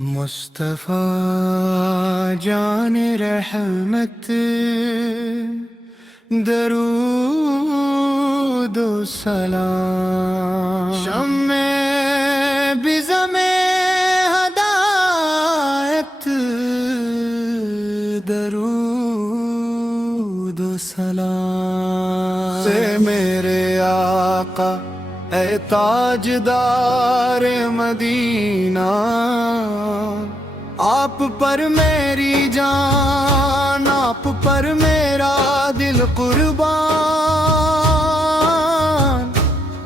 مصطفیٰ جان رحمت درود و سلام شمع بزم ہدایت درود و سلام سے میرے آقا اے تاجدار مدینہ، آپ پر میری جان، آپ پر میرا دل قربان،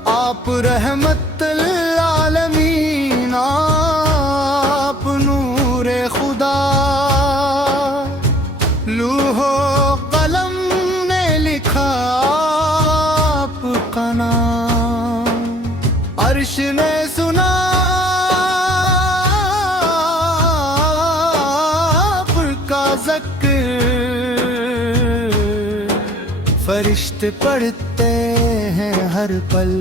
آپ رحمت للعالمین، آپ نور خدا، لوح و قلم نے لکھا آپ کا نام، عرش نے سنا آپ کا ذکر، فرشتے پڑھتے ہیں ہر پل،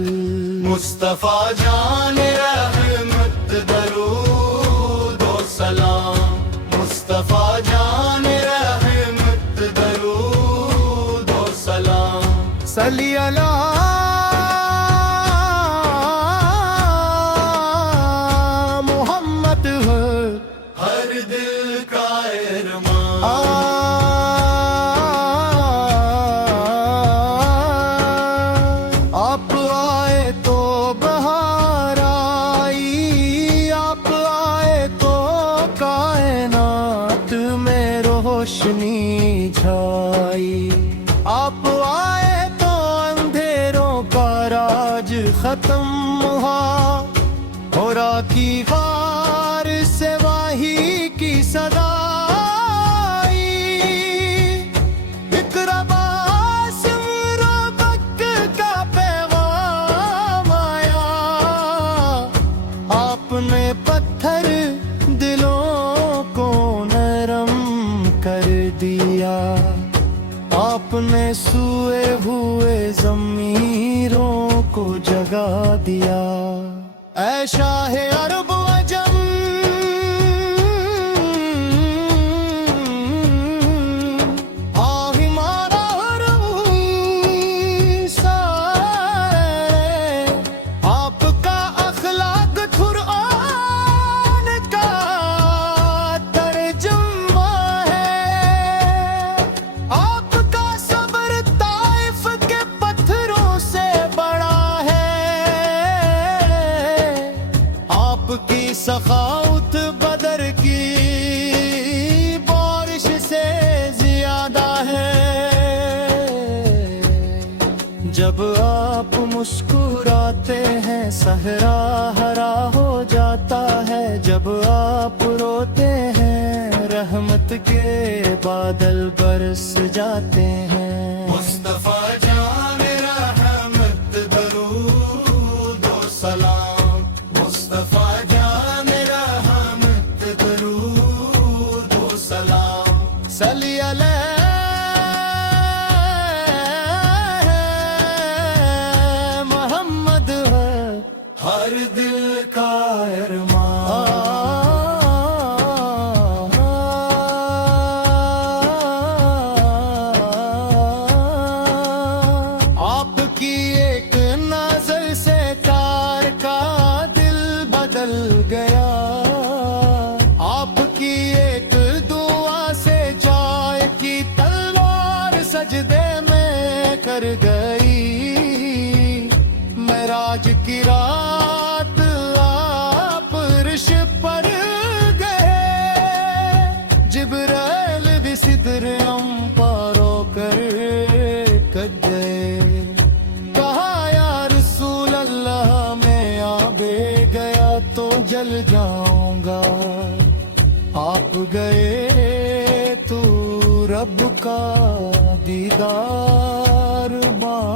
مصطفیٰ جان رحمت درود و سلام، مصطفیٰ جان رحمت درود و سلام، صلی اللہ روشنی چھائی، آپ آئے تو اندھیروں کا راج ختم ہوا، ہو راکی غار سے واہی کی صدا آئی، اقرا باسم ربک کا پیغام آیا، آپ نے پتھر دلوں کو نرم کر دیا، آپ نے سوئے ہوئے ضمیروں کو جگا دیا، اے شاہ عرب و عجم آہ مارا روی سارے، آپ کا اخلاق قرآن کا ترجمہ ہے، آپ کا صبر طائف کے پتھروں سے بڑا ہے، آپ کی سخاوت بدر کی بارش سے زیادہ ہے، جب آپ مسکراتے ہیں صحرا ہرا ہو جاتا ہے، جب آپ روتے ہیں رحمت کے بادل برس جاتے ہیں، مصطفیٰ جان رحمت درود و سلام، مصطفیٰ جان رحمت درود و سلام، صلی علیہ محمد ہر دل کا ارمان، آپ کی ایک نظر سے کار کا دل بدل گیا، آپ کی ایک دعا سے جائے کی تلوار سجدے میں کر گئی، معراج کی رات آپ عرش پر گئے، جبرائیل بھی صدر پارو کر کٹ گئے، کہا یا رسول اللہ میں آبے گیا تو جل جاؤں گا، آپ گئے تو رب کا دیدار بال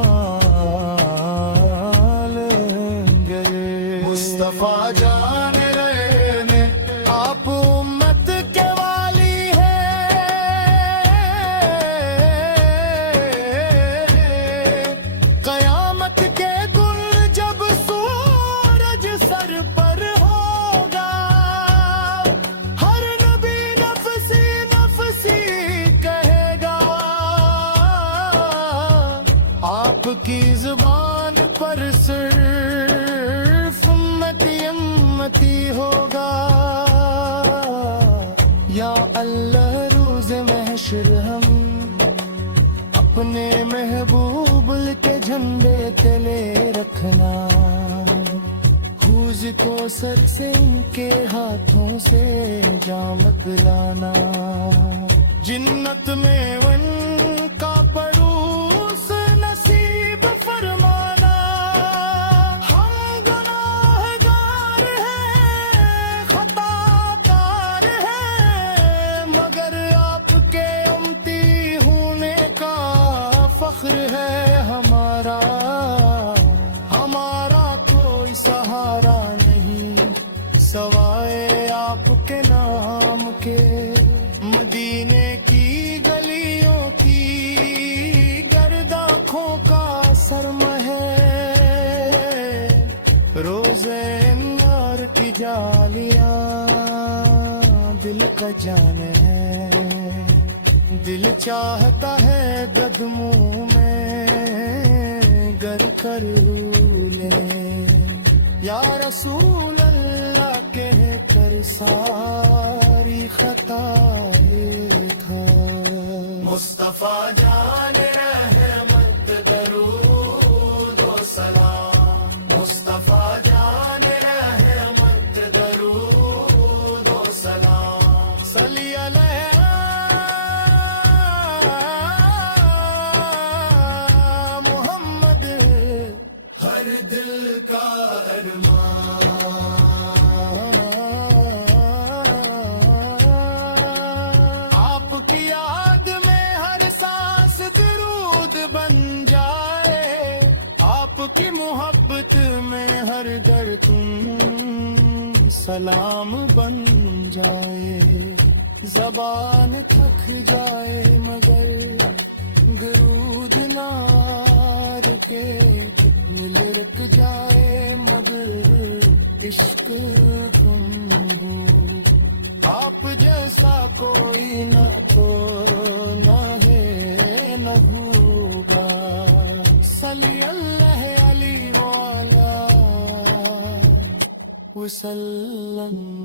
گئے، مصطفیٰ جان رہنے آپ امت کے والی ہیں، قیامت کے دن جب سورج سر پر ہوگا، اللہ روز محشر ہم اپنے محبوب کے جھنڈے تلے رکھنا، حوض کو سر سے ان کے ہاتھوں سے جام پلانا، جنت میں ان کا پروس نصیب فرمانا۔ ہم گناہگار ہیں، خطا کار ہیں، مگر آپ کے امتی ہونے کا فخر ہے ہمارا۔ ہمارا کوئی سہارا نہیں سوائے آپ کے نام کے، مدینے کی گلیوں کی گرد آنکھوں کا سرم ہے، روزے انوار کی جالیاں دل کا جان ہے، دل چاہتا ہے قدموں میں گر کر لیں، یا رسول اللہ کہہ کر ساری خطائیں کھا۔ مصطفیٰ جان رحمت درود و سلام، مصطفیٰ جان رحمت درود و سلام، صلی علیہ محمد، ہر دل کا ارمان۔ آپ کی یاد میں ہر سانس درود بن جائے، آپ کی محبت میں ہر در تم سلام بن جائے، زبان تھک جائے مگر درود نار کے دل رک جائے مگر عشق تم ہو، آپ جیسا کوئی نہ تو نہ ہے نہ ہوگا، صلی اللہ علیہ وسلم۔